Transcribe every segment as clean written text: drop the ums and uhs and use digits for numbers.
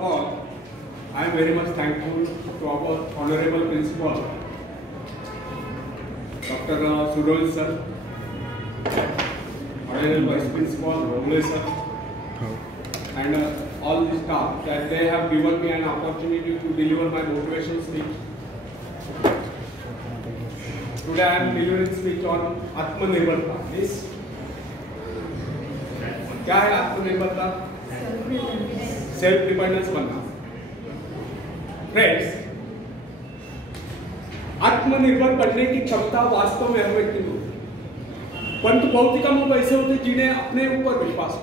all, I am very much thankful to our Honorable Principal, Dr. Suroj sir, Honorable Vice Principal, Rogle sir, and all the staff that they have given me an opportunity to deliver my motivation speech. Today I am delivering speech on Atmanirbharta. This क्या है आत्मनिर्भरता? Self dependence बनना। Friends, आत्मनिर्भर बनने की क्षमता वास्तव में हर व्यक्ति को, परंतु बहुत ही कम लोग ऐसे होते जिन्हें अपने ऊपर विश्वास हो।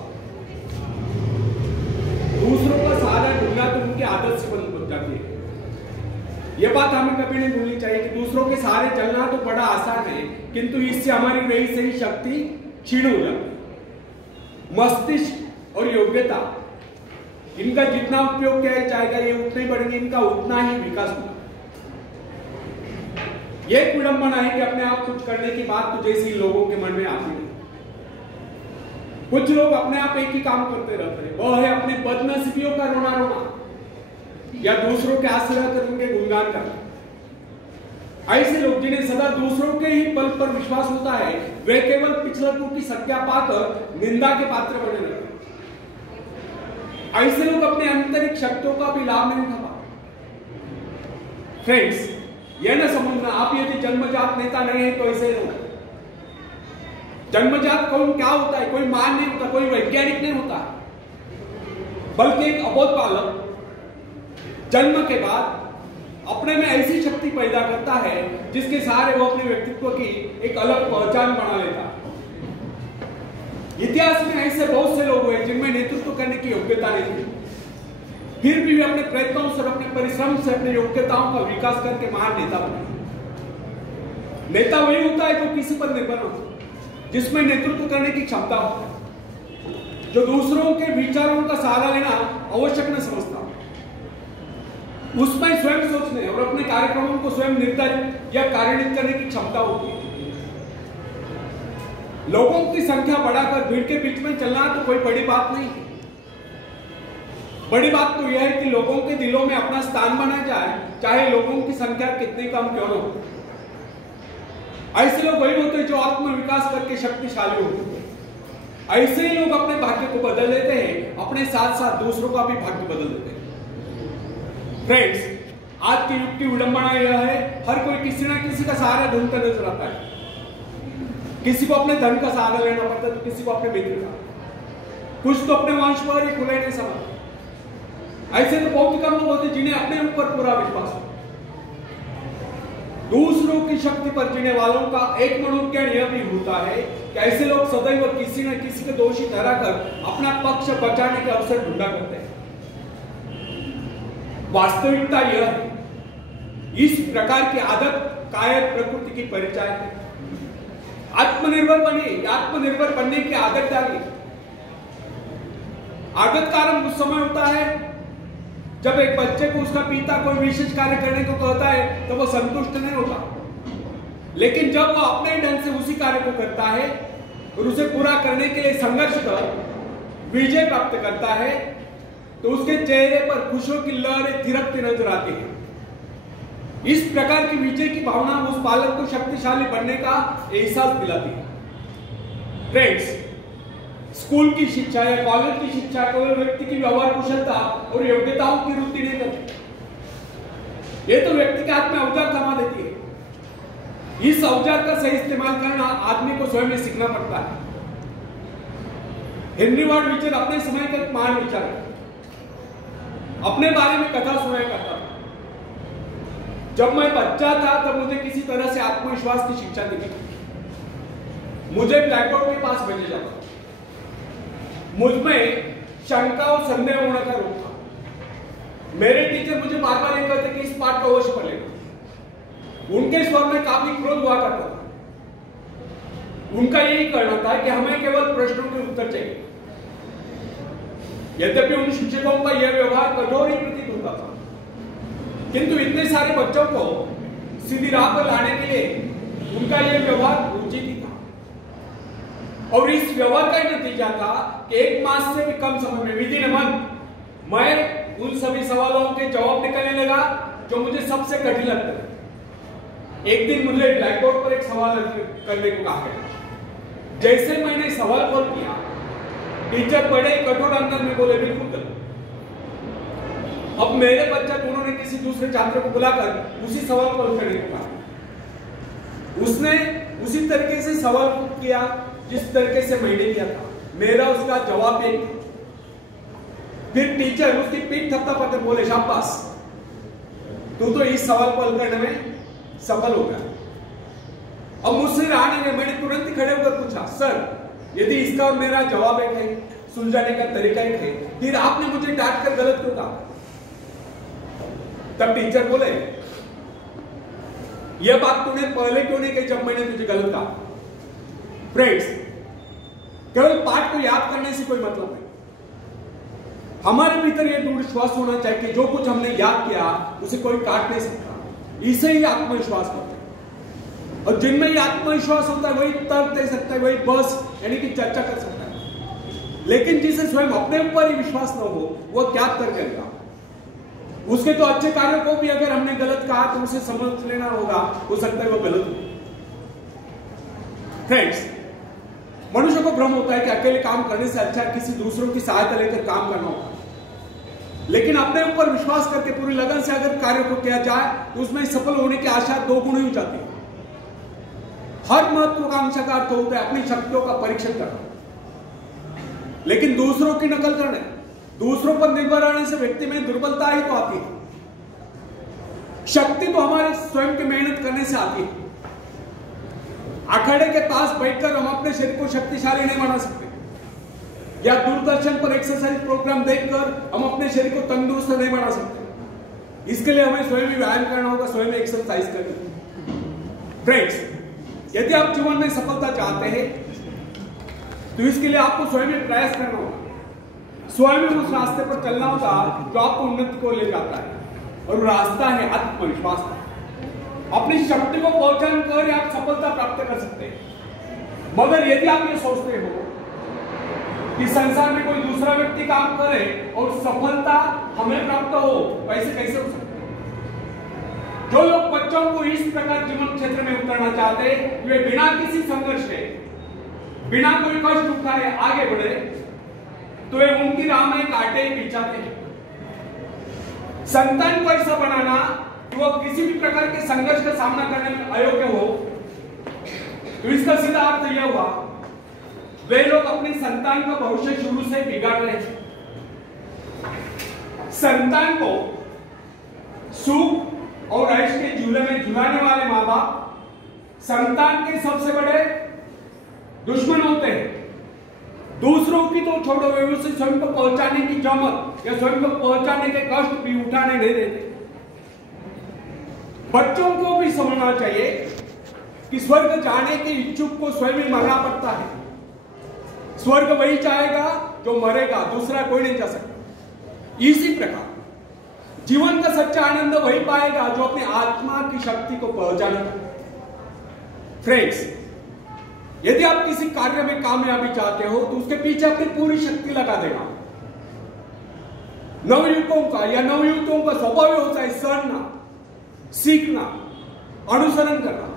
दूसरों का सहारा ढूंढना तो उनकी आदत से बन जाती है। यह बात हमें कभी नहीं भूलनी चाहिए कि दूसरों के सहारे चलना तो बड़ा आसान है, किंतु इससे हमारी वही सही शक्ति क्षीण हो जाती है। मस्तिष्क और योग्यता, इनका जितना उपयोग किया जाएगा ये उतना ही बढ़ेंगे, इनका उतना ही विकास होगा। यह विडंबना है कि अपने आप कुछ करने की बात तो जैसी लोगों के मन में आती है। कुछ लोग अपने आप एक ही काम करते रहते हैं, वह है अपने बदनसीबियों का रोना रोना या दूसरों के आश्रय कर उनके गुणगान करना। ऐसे लोग जिन्हें सदा दूसरों के ही बल पर विश्वास होता है, वे केवल पिछलकों की संज्ञा पाकर निंदा के पात्र बने रहते हैं। ऐसे लोग अपने आंतरिक शक्तियों का भी लाभ नहीं उठा पाते। फ्रेंड्स, यह न समझना आप यदि जन्मजात नेता नहीं है तो ऐसे लोग, जन्मजात कौन क्या होता है, कोई मान नहीं होता, कोई वैज्ञानिक नहीं होता, बल्कि एक अबोध बालक जन्म के बाद अपने में ऐसी शक्ति पैदा करता है जिसके सहारे वो अपने व्यक्तित्व की एक अलग पहचान बना लेता है। इतिहास में ऐसे बहुत से लोग हुए जिनमें नेतृत्व करने की योग्यता नहीं थी, फिर भी वे अपने प्रयत्नों से, अपने परिश्रम से अपनी योग्यताओं का विकास करके महान नेता बने। नेता वही होता है जो किसी पर निर्भर हो, जिसमें नेतृत्व करने की क्षमता हो, जो दूसरों के विचारों का सहारा लेना आवश्यक न समझता, उसमें स्वयं सोचने और अपने कार्यक्रमों को स्वयं निर्धारित या कार्यान्वित करने की क्षमता होती है। लोगों की संख्या बढ़ाकर भीड़ के बीच में चलना तो कोई बड़ी बात नहीं है। बड़ी बात तो यह है कि लोगों के दिलों में अपना स्थान बना जाए, चाहे लोगों की संख्या कितनी कम क्यों न हो। ऐसे लोग वही होते हैं जो आत्मविकास करके शक्तिशाली होते हैं। ऐसे ही लोग अपने भाग्य को बदल देते हैं, अपने साथ साथ दूसरों का भी भाग्य बदल देते हैं। फ्रेंड्स, आज के युग की विडंबना यह है, हर कोई किसी ना किसी का सहारा ढूंढता नजर आता है। किसी को अपने धन का सहारा लेना पड़ता है, तो किसी को अपने मित्र का, कुछ तो अपने वंश पर ही खुले नहीं समझ। ऐसे तो बहुत कम लोग होते जिन्हें अपने ऊपर पूरा विश्वास हो। दूसरों की शक्ति पर जीने वालों का एक मनोज्ञान यह भी होता है कि ऐसे लोग सदैव किसी न किसी के दोषी ठहराकर अपना पक्ष बचाने का अवसर ढूंढा करते हैं। वास्तविकता यह है, इस प्रकार की आदत कायर प्रकृति की परिचय है। आत्मनिर्भर बने, आत्मनिर्भर बनने की आदत डाली। आदत का आरंभ उस समय होता है जब एक बच्चे को उसका पिता कोई विशेष कार्य करने को कहता है तो वो संतुष्ट नहीं होता, लेकिन जब वो अपने ढंग से उसी कार्य को करता है और उसे पूरा करने के लिए संघर्ष कर विजय प्राप्त करता है तो उसके चेहरे पर खुशियों की लहरें थिरकती नजर आती है। इस प्रकार की विजय की भावना उस बालक को शक्तिशाली बनने का एहसास दिलाती है। फ्रेंड्स, स्कूल की शिक्षा या कॉलेज की शिक्षा केवल व्यक्ति की व्यवहार कुशलता और योग्यताओं की वृद्धि नहीं करती, ये तो व्यक्ति के हाथ में औजार थमा देती है। इस औजार का सही इस्तेमाल करना आदमी को स्वयं ही सीखना पड़ता है। हेनरी वार्ड बीचर अपने समय का एक महान विचारक, अपने बारे में कथा सुनाया करता था। जब मैं बच्चा था तब मुझे किसी तरह से आत्मविश्वास की शिक्षा दी गई। मुझे ब्लैक बोर्ड के पास भेजा जाता, मुझमें शंका और संदेह होने का रोक था। मेरे टीचर मुझे बार बार ये कहते कि इस पाठ को अवश्य पढ़ेगा। उनके स्वर में काफी क्रोध हुआ करता था। उनका यही कहना था कि हमें केवल प्रश्नों के उत्तर चाहिए। यद्यपि उन शिक्षकों का यह व्यवहार कठोर ही प्रतीत होता था, किंतु इतने सारे बच्चों को सीधी राह पर लाने के लिए उनका यह व्यवहार उचित ही था। और इस व्यवहार का नतीजा था कि 1 मास से भी कम समय में, विदिन अ मंथ, मैं उन सभी सवालों के जवाब निकलने लगा जो मुझे सबसे कठिन लगता है। एक दिन मुझे ब्लैक बोर्ड पर एक सवाल करने को कहा गया। जैसे मैंने सवाल कॉल किया, टीचर बड़े कठोर अंदर में बोले बिल्कुल गलत। अब मेरे बच्चा उन्होंने किसी दूसरे छात्र को बुलाकर उसी सवाल को हल करने को कहा। उसने उसी तरीके से सवाल किया जिस तरीके से मैंने किया था। मेरा उसका जवाब एक था। फिर टीचर उसकी पीठ थपथपाकर बोले, शाबाश, तू तो इस सवाल को हल करने में सफल हो गया। अब मुझसे रहा नहीं गया, मैंने तुरंत ही खड़े होकर पूछा, सर यदि इसका और मेरा जवाब एक है, सुलझाने का तरीका एक है, फिर आपने मुझे डांट कर गलत क्यों कहा? तब टीचर बोले, यह बात तूने पहले क्यों नहीं कही जब मैंने तुझे गलत कहा? फ्रेंड्स, केवल पाठ को याद करने से कोई मतलब नहीं। हमारे भीतर यह दृढ़ विश्वास होना चाहिए कि जो कुछ हमने याद किया उसे कोई काट नहीं सकता। इसे ही आत्मविश्वास कहते हैं। और जिनमें ये आत्मविश्वास होता है वही तर्क दे सकता है, वही बस यानी कि चर्चा कर सकता है। लेकिन जिसे स्वयं अपने ऊपर ही विश्वास न हो, वह क्या तर्क करेगा? उसके तो अच्छे कार्यों को भी अगर हमने गलत कहा तो उसे समझ लेना होगा, हो सकता है वो गलत हो। फ्रेंड्स, मनुष्य को भ्रम होता है कि अकेले काम करने से अच्छा किसी दूसरों की सहायता लेकर काम करना होगा। लेकिन अपने ऊपर विश्वास करके पूरी लगन से अगर कार्य को किया जाए तो उसमें सफल होने की आशा 2 गुनी हो जाती है। हर महत्वाकांक्षा का अर्थ होता है अपनी शक्तियों का परीक्षण करना, लेकिन दूसरों की नकल करने, दूसरों पर निर्भर रहने से व्यक्ति में दुर्बलता ही तो आती है। शक्ति तो हमारे स्वयं की मेहनत करने से आती है। अखाड़े के पास बैठकर हम अपने शरीर को शक्तिशाली नहीं बना सकते, या दूरदर्शन पर एक्सरसाइज प्रोग्राम देखकर हम अपने शरीर को तंदुरुस्त नहीं बना सकते। इसके लिए हमें स्वयं ही व्यायाम करना होगा, स्वयं एक्सरसाइज करनी होगी। फ्रेंड्स, यदि आप जीवन में सफलता चाहते हैं तो इसके लिए आपको स्वयं ही प्रयास करना होगा, स्वयं उस रास्ते पर चलना होगा जो आपको उन्नति को ले जाता है। और रास्ता है आत्मविश्वास का। अपनी शक्ति को पहचान कर आप सफलता प्राप्त कर सकते हैं। मगर यदि आप ये सोचते हो कि संसार में कोई दूसरा व्यक्ति काम करे और सफलता हमें प्राप्त हो, वैसे कैसे हो सकता है? जो लोग बच्चों को इस प्रकार जीवन क्षेत्र में उतरना चाहते हैं, वे बिना किसी संघर्ष के, बिना कोई कष्ट उठाए आगे बढ़े, तो वे उनकी राह में कांटे ही बिछाते हैं। संतान को ऐसा बनाना कि वो किसी भी प्रकार के संघर्ष का सामना करने में अयोग्य हो, तो इसका सीधा अर्थ यह हुआ वे लोग अपनी संतान का भविष्य शुरू से बिगाड़ रहे हैं। संतान को सुख और ऐश के झूले में झुलाने वाले माँ बाप संतान के सबसे बड़े दुश्मन होते हैं। दूसरों की तो छोड़ो, वे उसे स्वयं को पहुंचाने की जमत या स्वयं को पहुंचाने के कष्ट भी उठाने नहीं देते। बच्चों को भी समझना चाहिए कि स्वर्ग जाने के इच्छुक को स्वयं ही मरना पड़ता है। स्वर्ग वही चाहेगा जो मरेगा, दूसरा कोई नहीं जा सकता। इसी प्रकार जीवन का सच्चा आनंद वही पाएगा जो अपनी आत्मा की शक्ति को पहचानेगा। फ्रेंड्स, यदि आप किसी कार्य में कामयाबी चाहते हो तो उसके पीछे अपनी पूरी शक्ति लगा देना। नवयुवकों का या नवयुवकों का स्वभाव होता है सड़ना, सीखना, अनुसरण करना।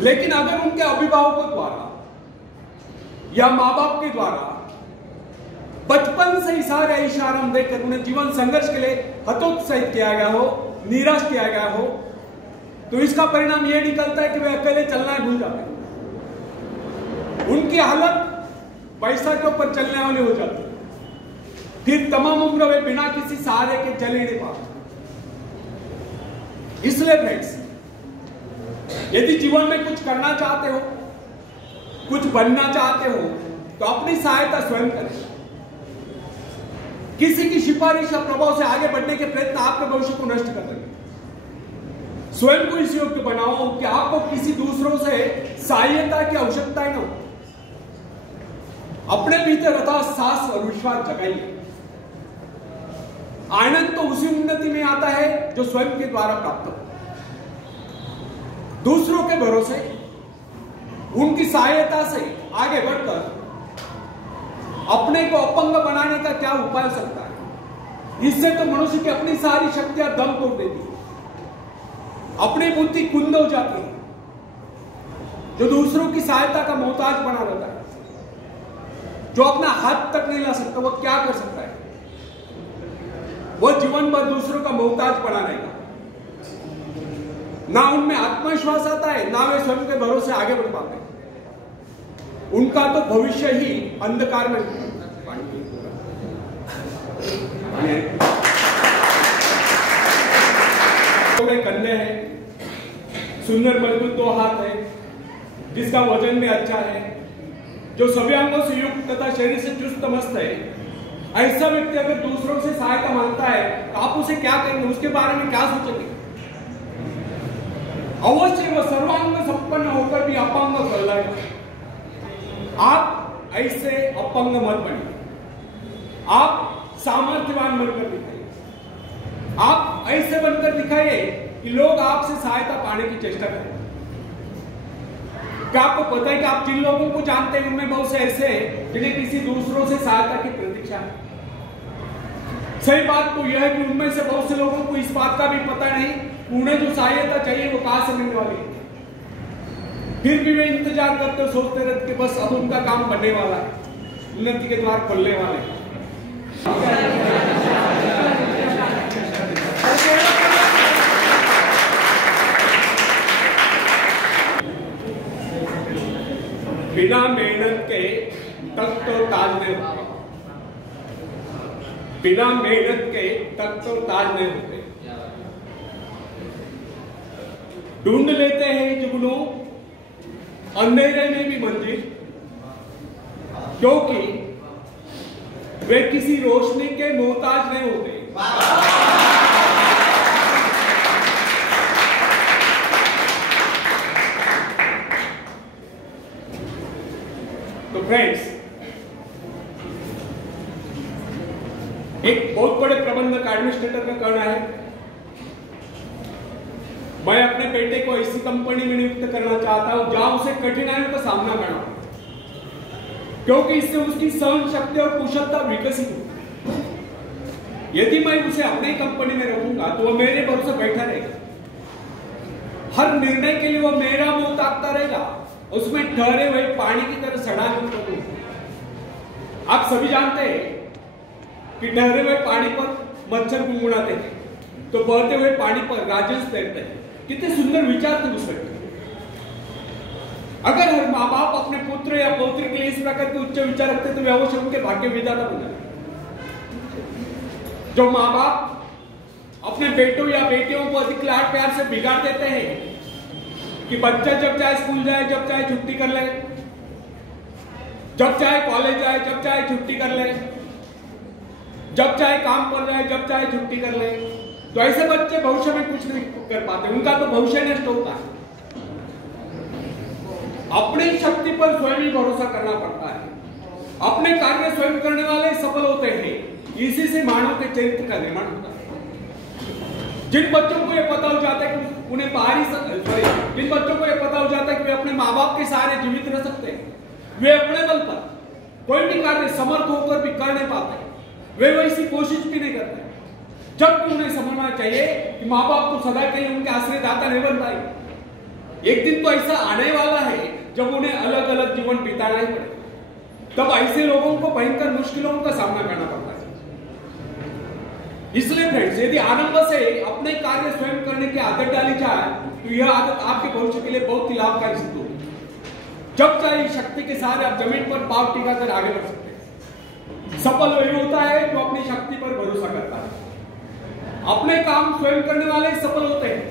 लेकिन अगर उनके अभिभावकों द्वारा या माँ बाप के द्वारा बचपन से इशारा इशारा देकर उन्हें जीवन संघर्ष के लिए हतोत्साहित किया गया हो, निराश किया गया हो, तो इसका परिणाम यह निकलता है कि वे अकेले चलना भूल जाते हैं। उनकी हालत पैसा के ऊपर चलने वाली हो जाती है। फिर तमाम उम्र वे बिना किसी सहारे के चल ही नहीं पाते। इसलिए फ्रेंड्स, यदि जीवन में कुछ करना चाहते हो, कुछ बनना चाहते हो, तो अपनी सहायता स्वयं करें। किसी की सिफारिश या प्रभाव से आगे बढ़ने के प्रयत्न आपके भविष्य को नष्ट कर देंगे। स्वयं को इस योग्य बनाओ कि आपको किसी दूसरों से सहायता की आवश्यकता ही न हो। अपने भीतर साहस और विश्वास जगाइए। आनंद तो उसी उन्नति में आता है जो स्वयं के द्वारा प्राप्त हो। दूसरों के भरोसे, उनकी सहायता से आगे बढ़कर अपने को अपंग बनाने का क्या उपाय हो सकता है? इससे तो मनुष्य की अपनी सारी शक्तियां दम तोड़ देती, अपनी बुद्धि कुंद हो जाती है। जो दूसरों की सहायता का मोहताज बना रहता है, जो अपना हाथ तक नहीं ला सकता, वह क्या कर सकता है? वह जीवन भर दूसरों का मोहताज बना रहेगा। ना उनमें आत्मविश्वास आता है, ना वे स्वयं के भरोसे आगे बढ़ पाते हैं। उनका तो भविष्य ही अंधकार में कंधे हैं, सुंदर मजबूत 2 हाथ है, जिसका वजन भी अच्छा है, जो सभी अंगों से युक्त तथा शरीर से चुस्त मस्त है। ऐसा व्यक्ति अगर दूसरों से सहायता मांगता है तो आप उसे क्या कहेंगे? उसके बारे में क्या सोचेंगे? अवश्य वह सर्वांग संपन्न होकर भी अपंग कहलाएगा। आप ऐसे अपंग मत बनिए, आप सामर्थ्यवान बनकर दिखाइए। आप ऐसे बनकर दिखाइए कि लोग आपसे सहायता पाने की चेष्टा करें। क्या आपको पता है कि आप जिन लोगों को जानते हैं उनमें बहुत से ऐसे हैं जिन्हें किसी दूसरों से सहायता की प्रतीक्षा है। सही बात तो यह है कि उनमें से बहुत से लोगों को इस बात का भी पता नहीं उन्हें जो सहायता चाहिए वो कहां से मिलने वाली है। फिर भी वे इंतजार करते, सोचते रहते कि बस अब उनका काम बनने वाला है, उन्नति के द्वार खुलने वाले हैं। बिना मेहनत के तक तो ताज नहीं होते, बिना मेहनत के तक तो ताज नहीं होते। ढूंढ लेते हैं जुगनू अंधेरे में भी मंजिल, क्योंकि वे किसी रोशनी के मोहताज नहीं होते। तो फ्रेंड्स, एक बहुत बड़े प्रबंधक एडमिनिस्ट्रेटर का कहना है, मैं अपने बेटे को ऐसी कंपनी में नियुक्त करना चाहता हूं जहां उसे कठिनाइयों का सामना करना हो, क्योंकि इससे उसकी सहन शक्ति और कुशलता विकसित हो। यदि मैं उसे अपनी कंपनी में रखूंगा तो वह मेरे भरोसे बैठा रहेगा, हर निर्णय के लिए वह मेरा मुंह ताकता रहेगा, उसमें ठहरे हुए पानी की तरह सड़ा नहीं। आप सभी जानते हैं कि ठहरे हुए पानी पर मच्छर गुनगुनाते हैं, तो बहते हुए पानी पर राजहंस तैरते हैं। कितने सुंदर विचार थे उस व्यक्ति। अगर हर माँ बाप अपने पुत्र या पौत्र के लिए इस प्रकार के उच्च विचार रखते तो वे अवश्य उनके भाग्य विधाता बन जाते। जो माँ बाप अपने बेटों या बेटियों को अधिक लाड प्यार से बिगाड़ देते हैं कि बच्चा जब चाहे स्कूल जाए, जब चाहे छुट्टी कर ले, जब चाहे कॉलेज जाए, जब चाहे छुट्टी कर ले, जब चाहे काम पर जाए, जब चाहे छुट्टी कर ले, तो ऐसे बच्चे भविष्य में कुछ नहीं कर पाते, उनका तो भविष्य नष्ट होता है। अपनी शक्ति पर स्वयं ही भरोसा करना पड़ता है। अपने कार्य स्वयं करने वाले सफल होते हैं। इसी से मानव के चरित्र का निर्माण होता है। जिन बच्चों को यह पता हो जाता है कि उन्हें जिन बच्चों को यह पता हो जाता है कि वे अपने माँ बाप के सहारे जीवित रह सकते हैं, वे अपने बल पर कोई भी कार्य समर्थ होकर भी कर नहीं पाते, वे वैसी कोशिश भी नहीं करते, जबकि उन्हें समझना चाहिए कि माँ बाप तो सदा के लिए उनके आश्रयदाता नहीं बन पाएंगे। एक दिन तो ऐसा आने वाला है जब उन्हें अलग अलग जीवन बिताना ही पड़े, तब ऐसे लोगों को भयंकर मुश्किलों का सामना करना पड़ता है। इसलिए फ्रेंड्स, यदि आरंभ से अपने कार्य स्वयं करने की आदत डाली जाए तो यह आदत आपके भविष्य के लिए बहुत ही लाभकारी सिद्ध होगी। जब चाहे शक्ति के सहारे आप जमीन पर पांव टिकाकर आगे बढ़ सकते हैं। सफल वही होता है जो अपनी शक्ति पर भरोसा करता है। अपने काम स्वयं करने वाले सफल होते हैं,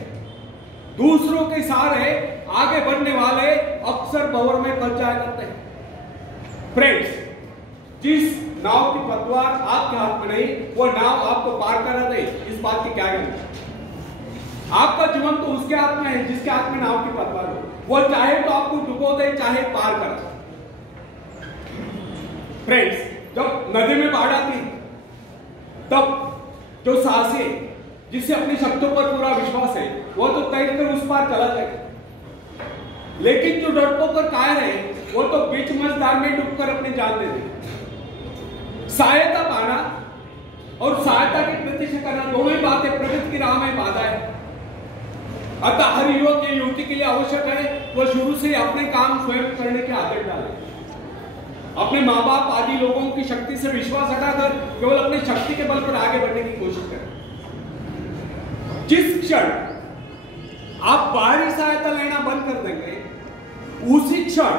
दूसरों के सहारे आगे बढ़ने वाले अक्सर भंवर में फंस जाया करते हैं। फ्रेंड्स, जिस नाव की पतवार आपके हाथ में नहीं, वो नाव आपको पार करा दे, इस बात की क्या गारंटी? आपका जीवन तो उसके हाथ में है जिसके हाथ में नाव की पतवार हो। वो चाहे तो आपको डुबो दे, चाहे पार करा दे। फ्रेंड्स, जब नदी में बाढ़ आती तब जो साहसी जिससे अपनी शक्तियों पर पूरा विश्वास है वो तो तैरकर उस पार चला जाएगा, लेकिन जो डरपोक और कायर है वो तो बीच मझधार में डूबकर अपनी जान दे देगा। सहायता पाना और सहायता की प्रतीक्षा करना, दोनों ही बातें प्रगति की राह में बाधा है। अतः हर युवक या युवती के लिए आवश्यक है वह शुरू से अपने काम स्वयं करने की आदत डाले। अपने माँ बाप आदि लोगों की शक्ति से विश्वास हटाकर केवल अपनी शक्ति के बल पर आगे बढ़ने की कोशिश करें। जिस क्षण आप बाहरी सहायता लेना बंद कर देंगे, उसी क्षण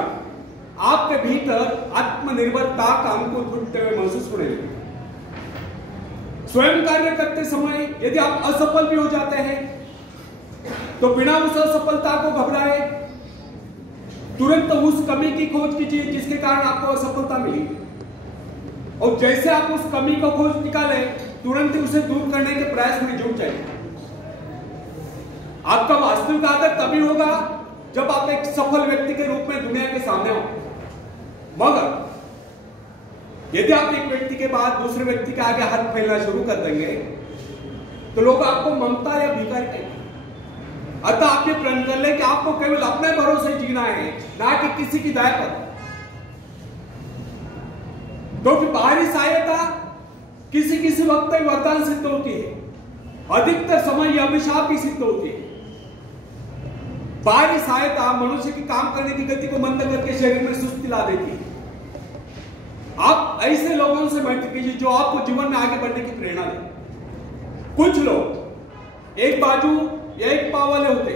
आपके भीतर आत्मनिर्भरता का अंकुर फूटते हुए महसूस होने लगेगा। स्वयं कार्य करते समय यदि आप असफल भी हो जाते हैं तो बिना उस असफलता को घबराए तुरंत उस कमी की खोज कीजिए जिसके कारण आपको असफलता मिली, और जैसे आप उस कमी को खोज निकाले तुरंत ही उसे दूर करने के प्रयास में जुट जाइए। आपका वास्तविक आदर तभी होगा जब आप एक सफल व्यक्ति के रूप में दुनिया के सामने हो। मगर यदि आप एक व्यक्ति के बाद दूसरे व्यक्ति के आगे हाथ फैलाना शुरू कर देंगे तो लोग आपको ममता या भिखारी कहेंगे। अतः आप ये प्रण कर ले कि आपको केवल अपने भरोसे जीना है, ना कि किसी की दया पर। क्योंकि बाहरी सहायता किसी किसी वक्त वरदान सिद्ध होती है, अधिकतर समय यह अभिशाप ही सिद्ध होती है। बाहरी सहायता मनुष्य की काम करने की गति को मंद करके शरीर में सुस्ती ला देती है। आप ऐसे लोगों से मैत्री कीजिए जो आपको जीवन में आगे बढ़ने की प्रेरणा दे। कुछ लोग एक बाजू या एक पाव वाले होते,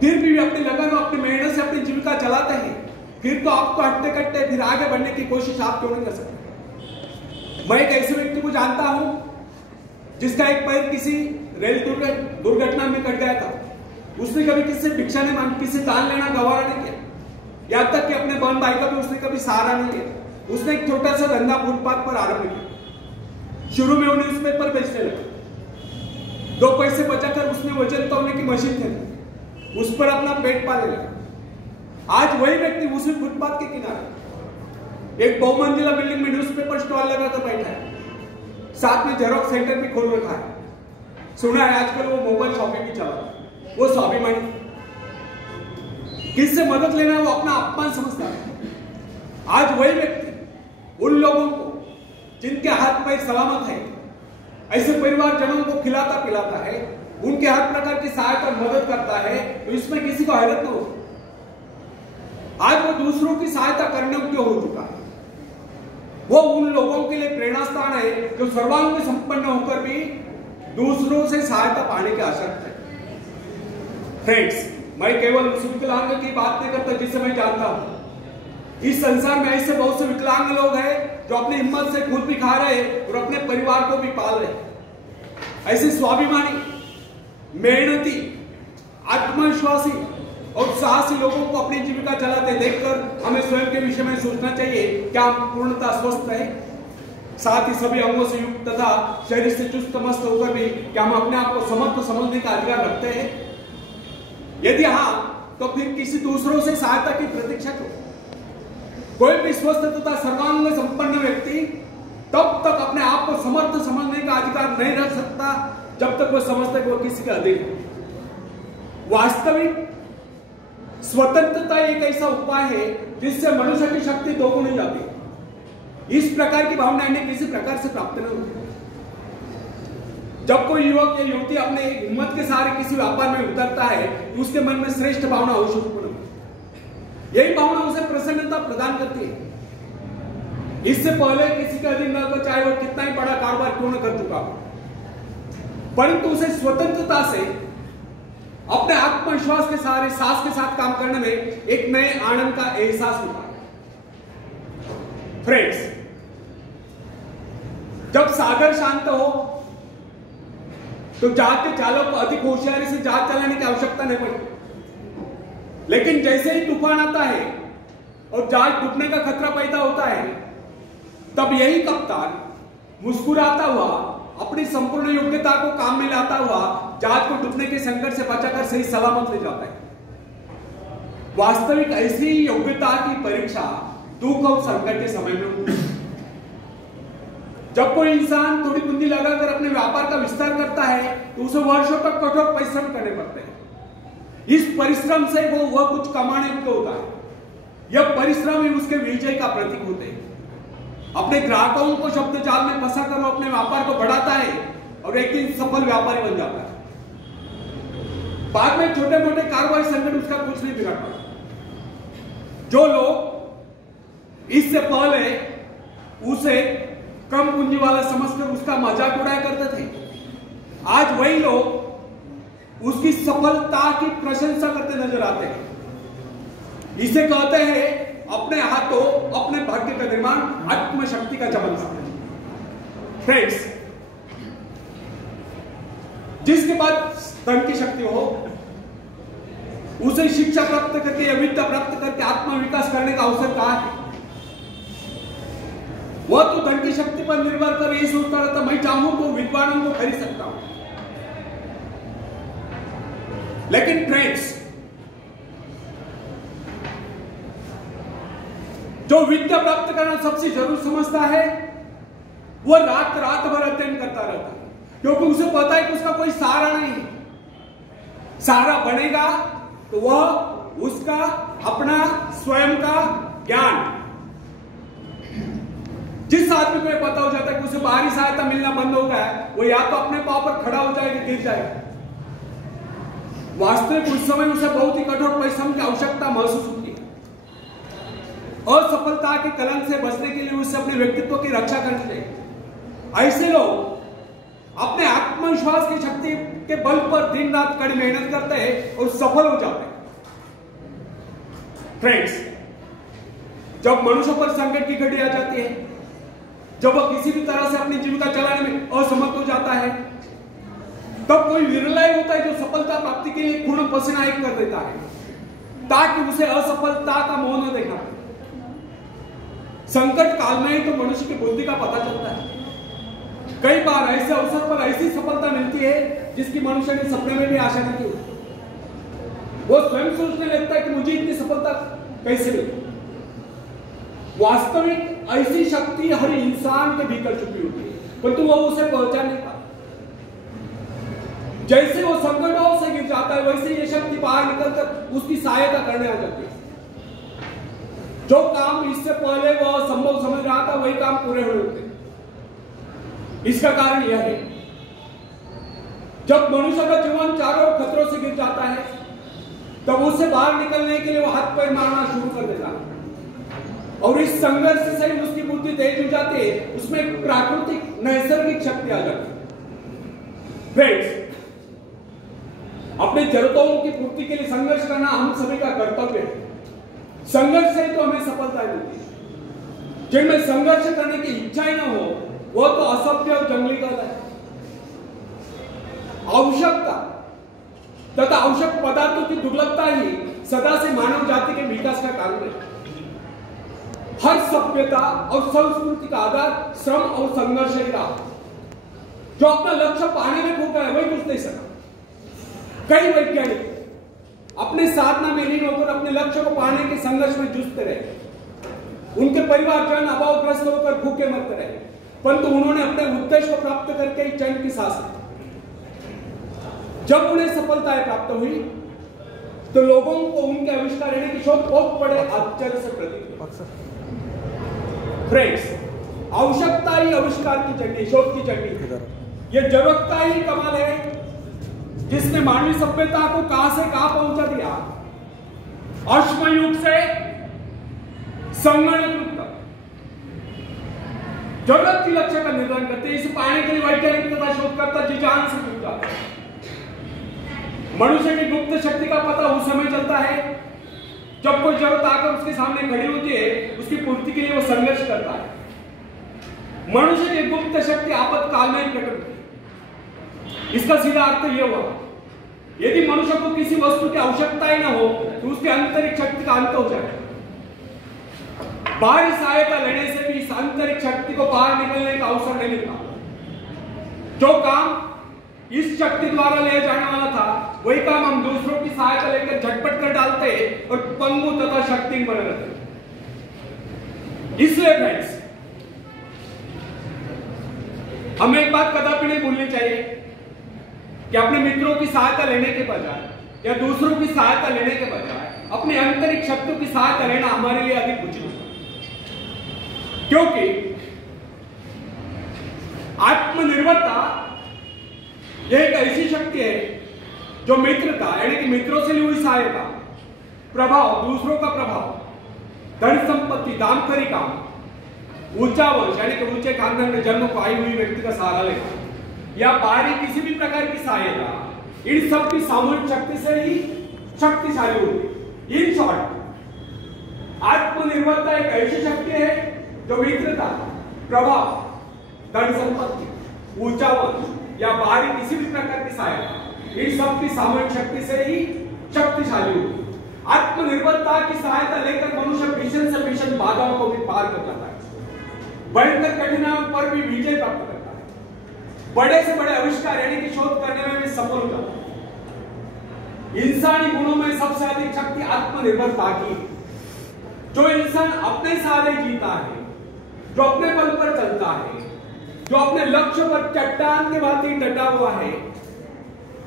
फिर भी अपनी लगन और अपनी मेहनत से अपनी जीविका चलाते हैं, फिर तो आपको हटते कटते फिर आगे बढ़ने की कोशिश आप क्यों नहीं कर सकते। मैं एक ऐसे व्यक्ति को जानता हूं जिसका एक पैर किसी रेल दुर्घटना में कट गया था। उसने कभी किसी से भिक्षा नहीं मांगी, किसी दान लेना गवारा नहीं किया, यहां तक कि अपने बहन भाई का भी उसने कभी सहारा नहीं लिया। उसने एक छोटा सा धंधा फुटपाथ पर आरंभ किया। शुरू में वो न्यूज़पेपर बेचने लगा, 2 पैसे बचाकर उसने वजन तौलने की मशीन खरीदी, उस पर अपना पेट पालने लगा। आज वही व्यक्ति उसी फुटपाथ के किनारे एक बहुमंजिला बिल्डिंग में न्यूज़पेपर स्टॉल लगाकर बैठा है, साथ में जेरोक्स सेंटर भी खोल रखा है। सुना है आजकल वो मोबाइल शॉपिंग भी चला, वो स्वाभिमानी। किससे मदद लेना वो अपना अपमान समझता है। आज वही व्यक्ति उन लोगों को जिनके हाथ पैर सलामत है, ऐसे परिवारजनों को खिलाता पिलाता है, उनके हर प्रकार की सहायता मदद करता है, तो इसमें किसी को हैरत न हो। आज वो दूसरों की सहायता करने योग्य हो चुका है। वो उन लोगों के लिए प्रेरणा स्थान है जो सर्वांग संपन्न होकर भी दूसरों से सहायता पाने के आसक्त है। फ्रेंड्स, मैं केवल उस विकलांग की बात नहीं करता जिसे मैं जानता हूं। इस संसार में ऐसे बहुत से विकलांग लोग हैं जो अपनी हिम्मत से खुद भी खा रहे और अपने परिवार को भी पाल रहे। ऐसे स्वाभिमानी, मेहनती, आत्मविश्वासी और साहसी लोगों को अपनी जीविका चलाते देखकर हमें स्वयं के विषय में सोचना चाहिए, क्या हम पूर्णतः स्वस्थ है, साथ ही सभी अंगों से युक्त तथा शरीर से चुस्त मस्त होकर भी क्या हम अपने आप को समर्थ समझने का अधिकार रखते हैं? यदि हाँ, तो फिर किसी दूसरों से सहायता की प्रतीक्षा करो। कोई भी स्वस्थ तथा सर्वांग संपन्न व्यक्ति तब तक अपने आप को समर्थ समझने का अधिकार नहीं रख सकता जब तक वह समझता है कि वह किसी का अधीन है। वास्तविक स्वतंत्रता एक ऐसा उपाय है जिससे मनुष्य की शक्ति दोगुनी हो जाती। इस प्रकार की भावना इन्हें किसी प्रकार से प्राप्त नहीं होती। जब कोई युवक या युवती अपने हिम्मत के सहारे किसी व्यापार में उतरता है तो उसके मन में श्रेष्ठ भावना अवश्य उत्पन्न होती है। यही भावना उसे प्रसन्नता प्रदान करती है। इससे पहले किसी का अधीन न हो, चाहे वो कितना ही बड़ा कारोबार क्यों न कर चुका हो, परंतु उसे स्वतंत्रता से अपने आत्मविश्वास के सहारे साहस के साथ काम करने में एक नए आनंद का एहसास होता है। फ्रेंड्स, जब सागर शांत हो तो जहाज के चालक को अधिक होशियारी से जहाज चलाने की आवश्यकता नहीं पड़ती। लेकिन जैसे ही तूफान आता है और जहाज डूबने का खतरा पैदा होता है, तब यही कप्तान मुस्कुराता हुआ अपनी संपूर्ण योग्यता को काम में लाता हुआ जहाज को डूबने के संकट से बचाकर सही सलामत ले जाता है। वास्तविक ऐसी योग्यता की परीक्षा दुख और संकट के समय में होती है। जब कोई इंसान थोड़ी पूंजी लगाकर अपने व्यापार का विस्तार करता है तो उसे वर्षों तक कठोर परिश्रम करने पड़ते हैं। इस परिश्रम से वह कुछ कमाने को होता है। यह परिश्रम ही उसके विजय का प्रतीक होते हैं। अपने ग्राहकों को शब्द जाल में फंसा कर वो अपने व्यापार को बढ़ाता है और एक दिन सफल व्यापारी बन जाता है। बाद में छोटे मोटे कारोबारी संगठन उसका कुछ नहीं बिगाड़ पाता। जो लोग इससे पहले उसे कम पूंजी वाला समझकर उसका मजाक उड़ाया करते थे, आज वही लोग उसकी सफलता की प्रशंसा करते नजर आते हैं। इसे कहते हैं अपने हाथों अपने भाग्य का निर्माण, आत्मशक्ति का चमत्कार। फ्रेंड्स, जिसके पास धन की शक्ति हो उसे शिक्षा प्राप्त करके या विद्या प्राप्त करके आत्म विकास करने का अवसर कहां है? वह तो धन की शक्ति पर निर्भर कर यही सोचता रहता, मैं चाहूं तो विद्वानों को खरीद सकता हूं। लेकिन फ्रेंड्स, जो विद्या प्राप्त करना सबसे जरूर समझता है वह रात भर अध्ययन करता रहता है, क्योंकि उसे पता है कि उसका कोई सहारा नहीं है। सहारा बनेगा तो वह उसका अपना स्वयं का ज्ञान। जिस आदमी को पता हो जाता है कि उसे बाहरी सहायता मिलना बंद हो गया है, वो या तो अपने पांव पर खड़ा हो जाएगा, गिर जाएगा। वास्तविक उस समय उसे बहुत ही कठोर परिश्रम की आवश्यकता महसूस होती है। असफलता के कलंक से बचने के लिए उसे अपने व्यक्तित्व की रक्षा करनी चाहिए। ऐसे लोग अपने आत्मविश्वास की शक्ति के बल पर दिन रात कड़ी मेहनत करते हैं और सफल हो जाते हैं। फ्रेंड्स, जब मनुष्य पर संकट की घड़ी आ जाती है, जब वह किसी भी तरह से अपनी जीविका चलाने में असमर्थ हो जाता है, तब कोई विरला होता है जो सफलता प्राप्ति के लिए खून पसीना एक कर देता है, ताकि उसे असफलता का मोह न देखना पड़े। संकट काल में ही तो मनुष्य की बुद्धि का पता चलता है। कई बार ऐसे अवसर पर ऐसी सफलता मिलती है जिसकी मनुष्य ने सपने में भी आशा नहीं की। वो स्वयं सोचने लगता है कि मुझे इतनी सफलता कैसे मिली। वास्तविक ऐसी शक्ति हर इंसान के भीतर छुपी होती है, परंतु वो उसे पहचान नहीं पाता। जैसे वो संकटों से गिर जाता है, वैसे ये शक्ति बाहर निकलकर उसकी सहायता करने आ जाती है। जो काम इससे पहले वह संभव समझ रहा था, वही काम पूरे हो जाते। इसका कारण यह है, जब मनुष्य का जीवन चारों ओर खतरों से गिर जाता है, तब उससे बाहर निकलने के लिए वो हाथ पैर मारना शुरू कर देता है, और इस संघर्ष से उसकी बुद्धि तेज हो जाती है, उसमें एक प्राकृतिक नैसर्गिक शक्ति आ जाती है। फ्रेंड्स, अपनी जरूरतों की पूर्ति के लिए संघर्ष करना हम सभी का कर्तव्य है। संघर्ष से तो हमें सफलता मिलती है। जिनमें संघर्ष करने की इच्छा ही ना हो, वो तो असभ्य और जंगली गल है। आवश्यकता तथा आवश्यक पदार्थों की दुर्लभता ही सदा से मानव जाति के विकास का कारण है। हर सभ्यता और संस्कृति का आधार श्रम और संघर्ष रहा। जो अपना लक्ष्य पाने में खो गया वही कुछ नहीं सका। कई वैज्ञानिक अपने साधना में लीन होकर अपने लक्ष्य को पाने के संघर्ष में जूझते रहे। उनके परिवारजन अभावग्रस्त होकर भूखे मरते रहे, परंतु उन्होंने अपने उद्देश्य को प्राप्त करके ही चैन की सांस ली। जब उन्हें सफलताएं प्राप्त हुई तो लोगों को उनके आविष्कार रहने की शोध बहुत बड़े आश्चर्य से प्रतीत हुई। फ्रेंड्स, आवश्यकता ही आविष्कार की चंडी, शोध की चंडी। ये जरूरत ही कमाल है जिसने मानवीय सभ्यता को कहां से कहां पहुंचा दिया। अश्मयुग से संगणक युग तक जरूरत की लक्ष्य का निर्धारण करते हैं। इसे पाने के लिए वैज्ञानिक तथा शोधकर्ता जी जान से जुट जाते हैं। मनुष्य की गुप्त शक्ति का पता उस समय चलता है जब कोई जरूरत आकर उसके सामने खड़ी होती है, उसकी पूर्ति के लिए वो संघर्ष करता है। मनुष्य की गुप्त शक्ति आपातकाल में प्रकट होती है। इसका सीधा अर्थ यह हुआ, यदि मनुष्य को किसी वस्तु की आवश्यकता ही ना हो तो उसके आंतरिक शक्ति का अंत हो जाएगा। बाहरी सहायता लेने से भी इस आंतरिक शक्ति को बाहर निकलने का अवसर नहीं मिलता। जो काम इस शक्ति द्वारा ले जाने वाला था, वही काम हम दूसरों की सहायता लेकर झटपट कर डालते हैं और पंगु तथा शक्तिहीन बने रहते हैं। इसलिए फ्रेंड्स, हमें एक बात कदापि नहीं भूलनी चाहिए कि अपने मित्रों की सहायता लेने के बजाय या दूसरों की सहायता लेने के बजाय अपनी आंतरिक शक्तियों की सहायता लेना हमारे लिए अधिक उचित है। क्योंकि आत्मनिर्भरता यह एक ऐसी शक्ति है जो मित्रता यानी कि मित्रों से ली हुई सहायता, प्रभाव, दूसरों का प्रभाव, धन संपत्ति, दान करी काम, ऊंचा वंश यानी कि ऊंचे खानदान में जन्म को आई हुई व्यक्ति का सहारा लेना या बाहरी किसी भी प्रकार की सहायता, इन सब की सामूहिक शक्ति से ही शक्तिशाली होती। इन शॉर्ट, आत्मनिर्भरता एक ऐसी शक्ति है जो मित्रता, प्रभाव, धन संपत्ति, ऊंचा वंश या बाहरी किसी भी प्रकार की सहायता, इन सब की सामूहिक शक्ति से ही शक्तिशाली होती। आत्मनिर्भरता की सहायता लेकर मनुष्य भीषण से भीषण बाधाओं को भी पार कर जाता है, भयंकर कठिनाइयों पर भी विजय प्राप्त करता है, बड़े से बड़े आविष्कार यानी कि शोध करने में भी सफल हो जाता है। इंसानी गुणों में सबसे अधिक शक्ति आत्मनिर्भरता की, जो इंसान अपने सहारे जीता है, जो अपने बल पर चलता है, जो अपने लक्ष्य पर चट्टान के भांति डटा हुआ है,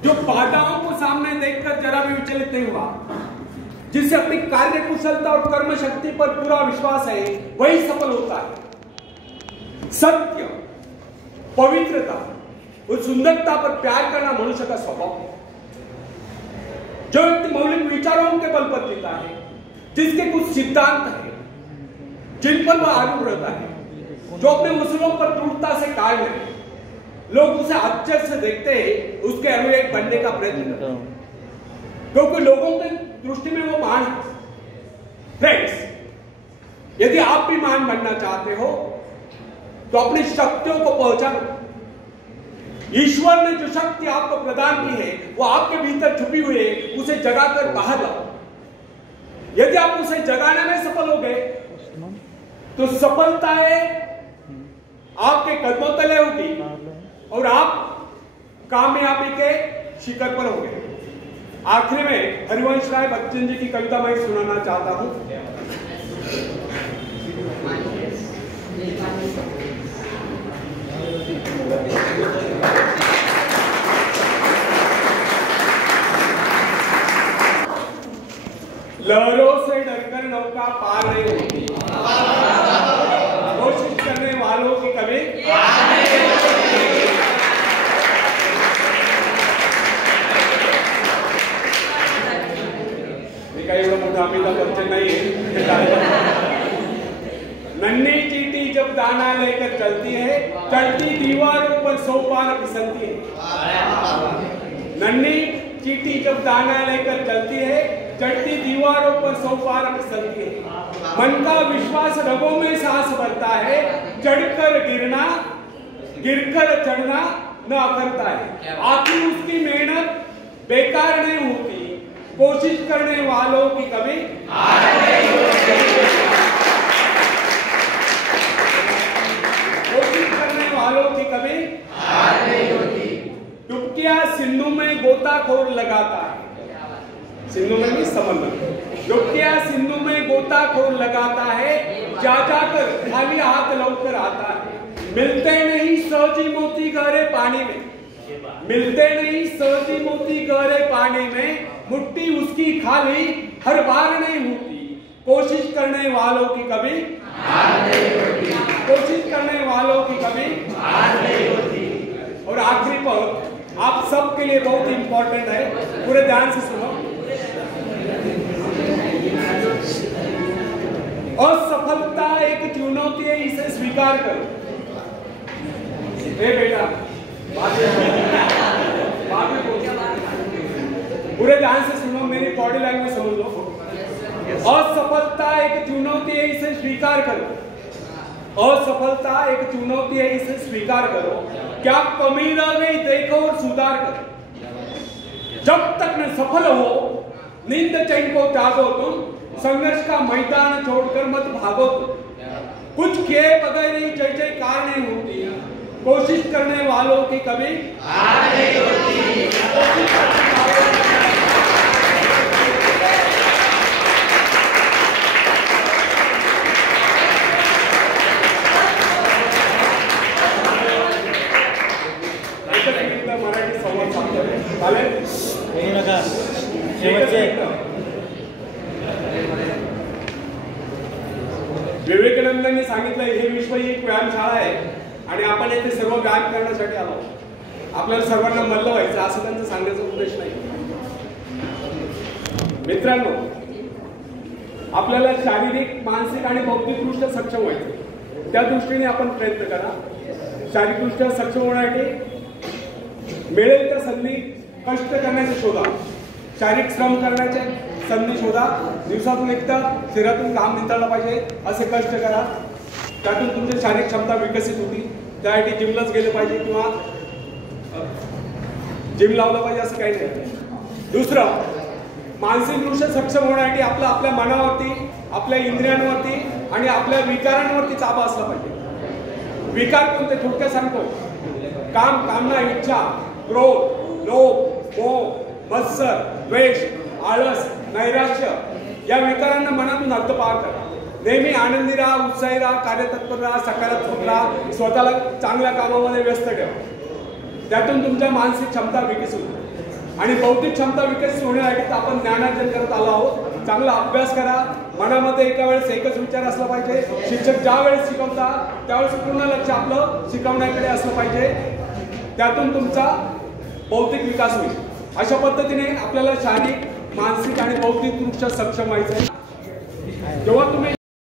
जो बाधाओं को सामने देखकर जरा भी विचलित नहीं हुआ, जिससे अपनी कार्य कुशलता और कर्म शक्ति पर पूरा विश्वास है, वही सफल होता है। सत्य, पवित्रता और सुंदरता पर प्यार करना मनुष्य का स्वभाव है। जो व्यक्ति मौलिक विचारों के बल पर जीता है, जिसके कुछ सिद्धांत है जिन पर वह आरूढ़ रहता है, जो अपने उसूलों पर दृढ़ता से कायम है, लोग उसे आश्चर्य से देखते हैं, उसके अनुयायी बनने का प्रयत्न करते हैं, क्योंकि लोगों की दृष्टि में वो महान है। फ्रेंड्स, यदि आप भी महान बनना चाहते हो तो अपनी शक्तियों को पहचानो। ईश्वर ने जो शक्ति आपको प्रदान की है वो आपके भीतर छुपी हुई है, उसे जगाकर बाहर लाओ। यदि आप उसे जगाने में सफल हो गए तो सफलताएं आपके कदमों तले होगी और आप कामयाबी के शिखर पर होंगे। आखिर में हरिवंश राय बच्चन जी की कविता मैं सुनाना चाहता हूं। लहरों से डरकर नौका पार नहीं होती, कोशिश करने वालों की कभी एवढं मोठं अमिताभ बच्चन नहीं है। नन्ही चींटी जब दाना लेकर चलती है, चढ़ती दीवारों पर 100 बार फिसलती है। नन्ही चींटी जब दाना लेकर चलती है, चढ़ती दीवारों पर 100 बार फिसलती है। मन का विश्वास रगों में सांस भरता है, चढ़कर गिरना, गिरकर चढ़ना न अखरता है। आखिर उसकी मेहनत बेकार नहीं होती, कोशिश करने वालों की कभी हार नहीं होती। कोशिश करने वालों की कभी हार नहीं होती। डुबकियां सिंधु में गोताखोर लगाता है, सिंधु में भी समंदर, डुबकियां सिंधु में गोताखोर लगाता है, जा जाकर खाली हाथ लौटकर आता है। मिलते नहीं सहजी मोती गहरे पानी में, मिलते नहीं सहजी मोती गहरे पानी में, मुट्ठी उसकी खाली हर बार नहीं होती। कोशिश करने वालों की कभी हार नहीं होती, कोशिश करने वालों की कभी हार नहीं होती। और आखिरी पद आप सबके लिए बहुत इंपॉर्टेंट है, पूरे ध्यान से सुनो। असफलता एक चुनौती है, इसे स्वीकार करो। ए बेटा, पूरे ध्यान से सुनो, मेरी बॉडी लैंग्वेज समझ लो। असफलता एक चुनौती है, इसे स्वीकार करो। असफलता एक चुनौती है, इसे स्वीकार करो। क्या कमी रह गई देखो और सुधार करो। जब तक न सफल हो नींद चैन को त्यागो तुम, संघर्ष का मैदान छोड़कर मत भागो तुम। कुछ किए बगैर ही जय जयकार नहीं होती, कोशिश करने वालों की कभी हार नहीं होती। कोशिश करने वालों की मराठी संवाद सांगतो, चालेल? विवेकानंदांनी सांगितलं हे विश्व ही एक व्यायामशाळा आहे, आणि आपण येथे सर्व व्यायाम करण्यासाठी आलो. आपल्याला सर्वांना मल्ल व्हायचं असं त्यांचं सांगण्याचा उद्देश नाही. मित्रांनो, आपल्याला शारीरिक, मानसिक आणि बौद्धिकदृष्ट्या सक्षम व्हायचं. त्या दृष्टीने आपण प्रयत्न करा. शारीरिकदृष्ट्या सक्षम होण्यासाठी मिळेल त्या संधी कष्ट करण्याचे शोधा. शारीरिक श्रम करण्याचे संधी शोधा. दिवसातून एकदा शरीरातून घाम नितळला पाहिजे असे कष्ट करा. त्यातून तुमची शारीरिक क्षमता विकसित होती. त्यासाठी जिमलाच गेले पाहिजे किंवा जिम लावलं पाहिजे असं काही नाही. दुसरं, मानसिकदृष्ट्या सक्षम होण्यासाठी आपल्या मनावरती, आपल्या इंद्रियांवरती आणि आपल्या विकारांवरती ताबा असला पाहिजे. विकार कोणते थोडक्यात सांगतो. काम, कामना, इच्छा, क्रोध, लोभ, मोह, मत्सर, द्वेष, आळस, नैराश्य या विकारांना मनातून हद्दपार करा. नेहमी आनंदी राहा, उत्साही राहा, कार्यतत्पर राहा, सकारात्मक राहा. स्वतःला चांगल्या कामामध्ये व्यस्त ठेवा. त्यातून तुमच्या मानसिक क्षमता विकसित होते. आणि बौद्धिक क्षमता विकसित होण्यासाठी आपण ज्ञानार्जन करत आलो आहोत. चांगला अभ्यास करा. मनामध्ये एका वेळेस एकच विचार असला पाहिजे. शिक्षक ज्या वेळेस शिकवतात त्यावेळेस पूर्ण लक्ष आपलं शिकवण्याकडे असलं पाहिजे. त्यातून तुमचा बौद्धिक विकास होईल. अशा पद्धतीने आपल्याला शारीरिक, मानसिक आणि बौद्धिकदृष्ट्या सक्षम व्हायचं आहे. जेव्हा तुम्ही